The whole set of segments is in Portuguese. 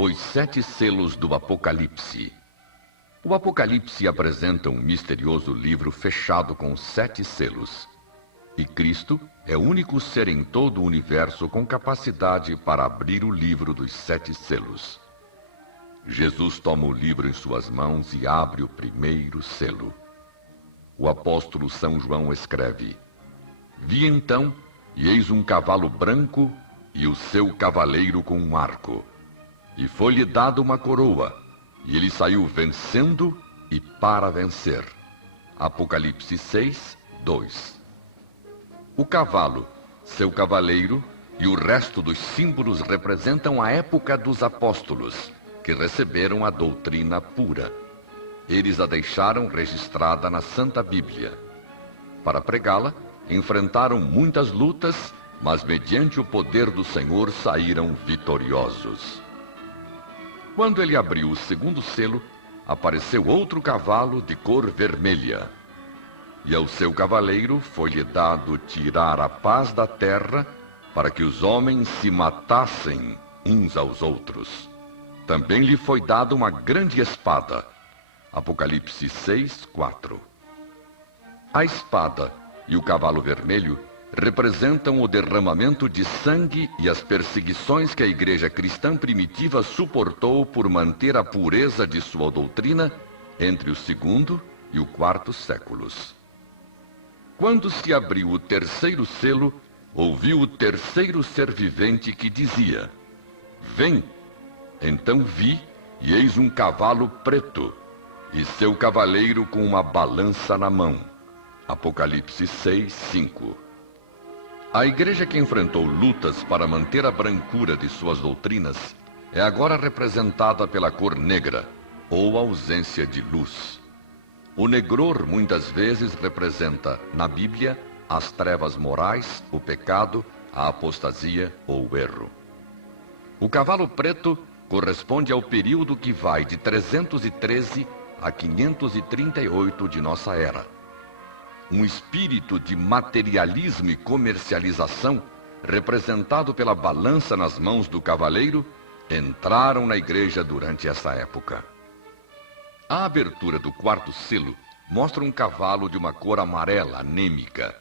Os 7 selos do Apocalipse. O Apocalipse apresenta um misterioso livro fechado com 7 selos. E Cristo é o único ser em todo o universo com capacidade para abrir o livro dos 7 selos. Jesus toma o livro em suas mãos e abre o primeiro selo. O apóstolo São João escreve: Vi então, e eis um cavalo branco, e o seu cavaleiro com um arco. E foi-lhe dada uma coroa, e ele saiu vencendo e para vencer. Apocalipse 6, 2. O cavalo, seu cavaleiro e o resto dos símbolos representam a época dos apóstolos, que receberam a doutrina pura. Eles a deixaram registrada na Santa Bíblia. Para pregá-la, enfrentaram muitas lutas, mas mediante o poder do Senhor saíram vitoriosos. Quando ele abriu o segundo selo, apareceu outro cavalo de cor vermelha. E ao seu cavaleiro foi-lhe dado tirar a paz da terra, para que os homens se matassem uns aos outros. Também lhe foi dada uma grande espada. Apocalipse 6, 4. A espada e o cavalo vermelho representam o derramamento de sangue e as perseguições que a igreja cristã primitiva suportou por manter a pureza de sua doutrina entre o segundo e o quarto séculos. Quando se abriu o terceiro selo, ouviu o terceiro ser vivente que dizia: Vem! Então vi, e eis um cavalo preto, e seu cavaleiro com uma balança na mão. Apocalipse 6, 5. A igreja que enfrentou lutas para manter a brancura de suas doutrinas é agora representada pela cor negra, ou ausência de luz. O negror muitas vezes representa, na Bíblia, as trevas morais, o pecado, a apostasia ou o erro. O cavalo preto corresponde ao período que vai de 313 a 538 de nossa era. Um espírito de materialismo e comercialização, representado pela balança nas mãos do cavaleiro, entraram na igreja durante essa época. A abertura do quarto selo mostra um cavalo de uma cor amarela, anêmica,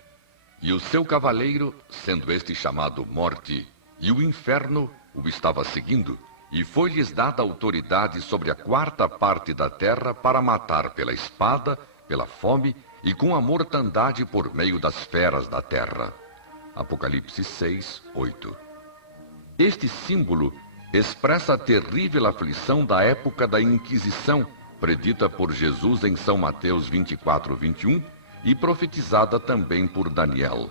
e o seu cavaleiro, sendo este chamado Morte, e o inferno o estava seguindo, e foi-lhes dada autoridade sobre a quarta parte da terra para matar pela espada, pela fome e com a mortandade por meio das feras da terra. Apocalipse 6, 8. Este símbolo expressa a terrível aflição da época da Inquisição, predita por Jesus em São Mateus 24, 21 e profetizada também por Daniel.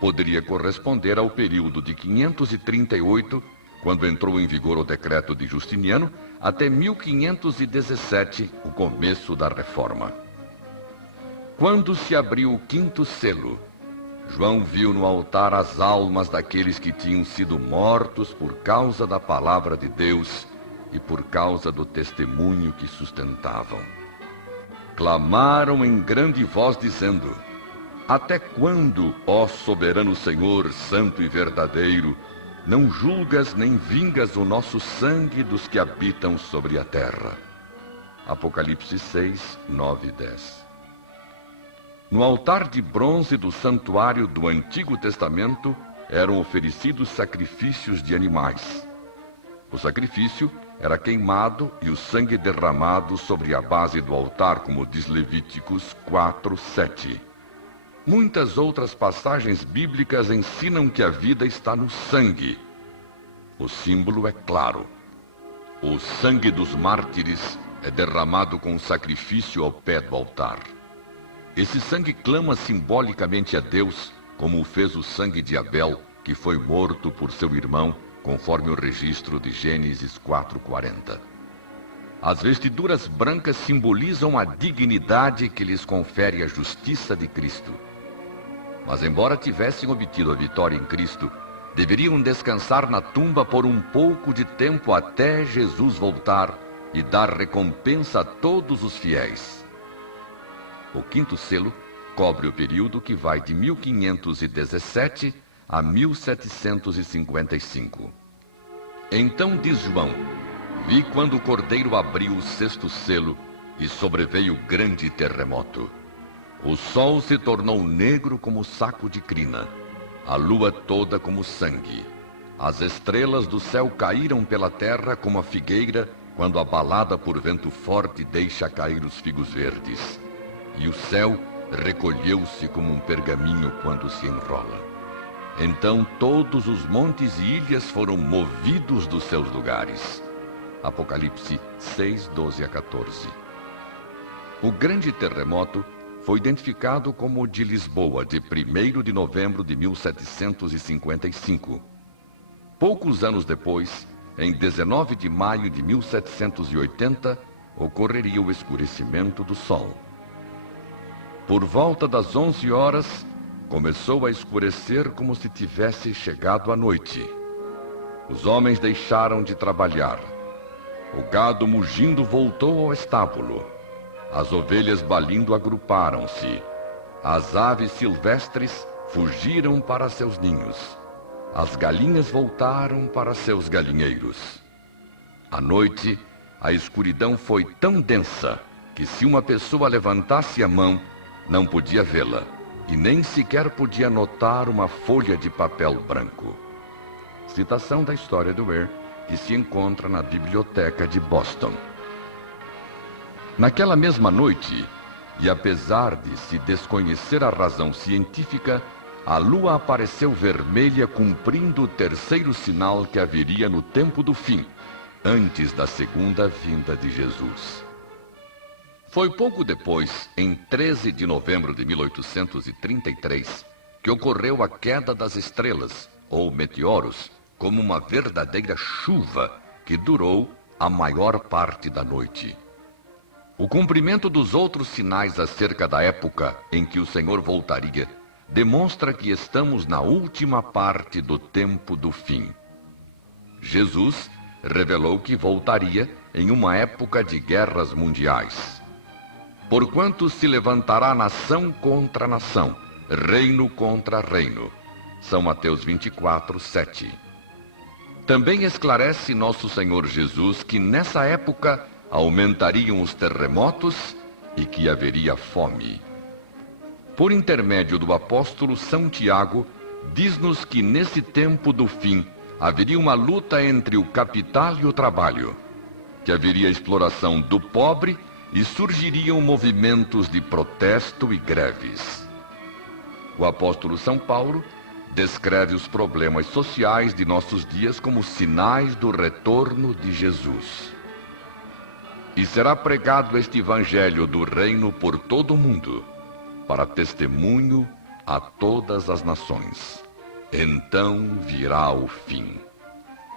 Poderia corresponder ao período de 538, quando entrou em vigor o decreto de Justiniano, até 1517, o começo da Reforma. Quando se abriu o quinto selo, João viu no altar as almas daqueles que tinham sido mortos por causa da palavra de Deus e por causa do testemunho que sustentavam. Clamaram em grande voz dizendo: Até quando, ó soberano Senhor, santo e verdadeiro, não julgas nem vingas o nosso sangue dos que habitam sobre a terra? Apocalipse 6, 9 e 10. No altar de bronze do santuário do Antigo Testamento eram oferecidos sacrifícios de animais. O sacrifício era queimado e o sangue derramado sobre a base do altar, como diz Levíticos 4, 7. Muitas outras passagens bíblicas ensinam que a vida está no sangue. O símbolo é claro. O sangue dos mártires é derramado com sacrifício ao pé do altar. Esse sangue clama simbolicamente a Deus, como o fez o sangue de Abel, que foi morto por seu irmão, conforme o registro de Gênesis 4:40. As vestiduras brancas simbolizam a dignidade que lhes confere a justiça de Cristo. Mas embora tivessem obtido a vitória em Cristo, deveriam descansar na tumba por um pouco de tempo até Jesus voltar e dar recompensa a todos os fiéis. O quinto selo cobre o período que vai de 1517 a 1755. Então diz João: Vi quando o cordeiro abriu o sexto selo e sobreveio grande terremoto. O sol se tornou negro como saco de crina, a lua toda como sangue. As estrelas do céu caíram pela terra como a figueira quando abalada por vento forte deixa cair os figos verdes. E o céu recolheu-se como um pergaminho quando se enrola. Então todos os montes e ilhas foram movidos dos seus lugares. Apocalipse 6, 12 a 14. O grande terremoto foi identificado como o de Lisboa, de 1º de novembro de 1755. Poucos anos depois, em 19 de maio de 1780, ocorreria o escurecimento do sol. Por volta das 11 horas, começou a escurecer como se tivesse chegado a noite. Os homens deixaram de trabalhar. O gado mugindo voltou ao estábulo. As ovelhas balindo agruparam-se. As aves silvestres fugiram para seus ninhos. As galinhas voltaram para seus galinheiros. À noite, a escuridão foi tão densa que se uma pessoa levantasse a mão, não podia vê-la e nem sequer podia notar uma folha de papel branco. Citação da história do Ware, que se encontra na Biblioteca de Boston. Naquela mesma noite, e apesar de se desconhecer a razão científica, a lua apareceu vermelha cumprindo o terceiro sinal que haveria no tempo do fim, antes da segunda vinda de Jesus. Foi pouco depois, em 13 de novembro de 1833, que ocorreu a queda das estrelas, ou meteoros, como uma verdadeira chuva que durou a maior parte da noite. O cumprimento dos outros sinais acerca da época em que o Senhor voltaria demonstra que estamos na última parte do tempo do fim. Jesus revelou que voltaria em uma época de guerras mundiais. Porquanto se levantará nação contra nação, reino contra reino. São Mateus 24, 7. Também esclarece nosso Senhor Jesus que nessa época aumentariam os terremotos e que haveria fome. Por intermédio do apóstolo São Tiago, diz-nos que nesse tempo do fim haveria uma luta entre o capital e o trabalho, que haveria exploração do pobre e surgiriam movimentos de protesto e greves. O apóstolo São Paulo descreve os problemas sociais de nossos dias como sinais do retorno de Jesus. E será pregado este evangelho do reino por todo o mundo, para testemunho a todas as nações. Então virá o fim.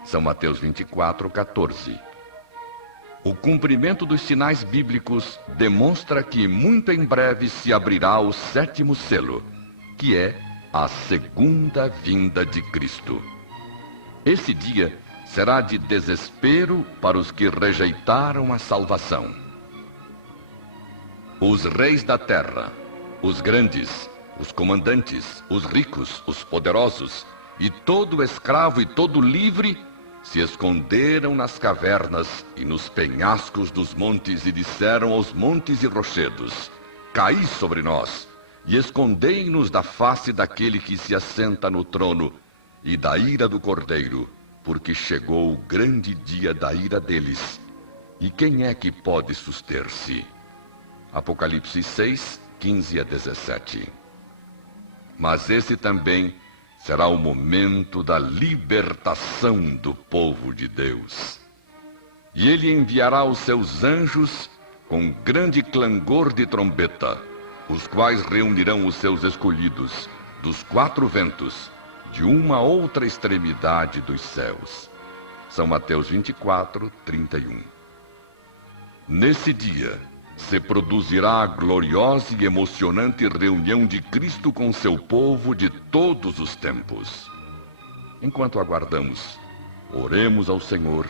São Mateus 24, 14. O cumprimento dos sinais bíblicos demonstra que muito em breve se abrirá o sétimo selo, que é a segunda vinda de Cristo. Esse dia será de desespero para os que rejeitaram a salvação. Os reis da terra, os grandes, os comandantes, os ricos, os poderosos, e todo escravo e todo livre, se esconderam nas cavernas e nos penhascos dos montes e disseram aos montes e rochedos: caí sobre nós, e escondei-nos da face daquele que se assenta no trono e da ira do Cordeiro, porque chegou o grande dia da ira deles. E quem é que pode suster-se? Apocalipse 6, 15 a 17. Mas esse também será o momento da libertação do povo de Deus. E ele enviará os seus anjos com grande clangor de trombeta, os quais reunirão os seus escolhidos dos quatro ventos, de uma outra extremidade dos céus. São Mateus 24, 31. Nesse dia se produzirá a gloriosa e emocionante reunião de Cristo com seu povo de todos os tempos. Enquanto aguardamos, oremos ao Senhor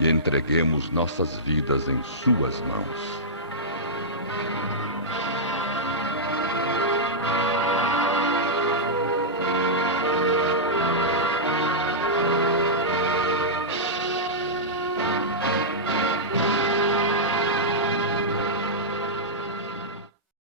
e entreguemos nossas vidas em suas mãos.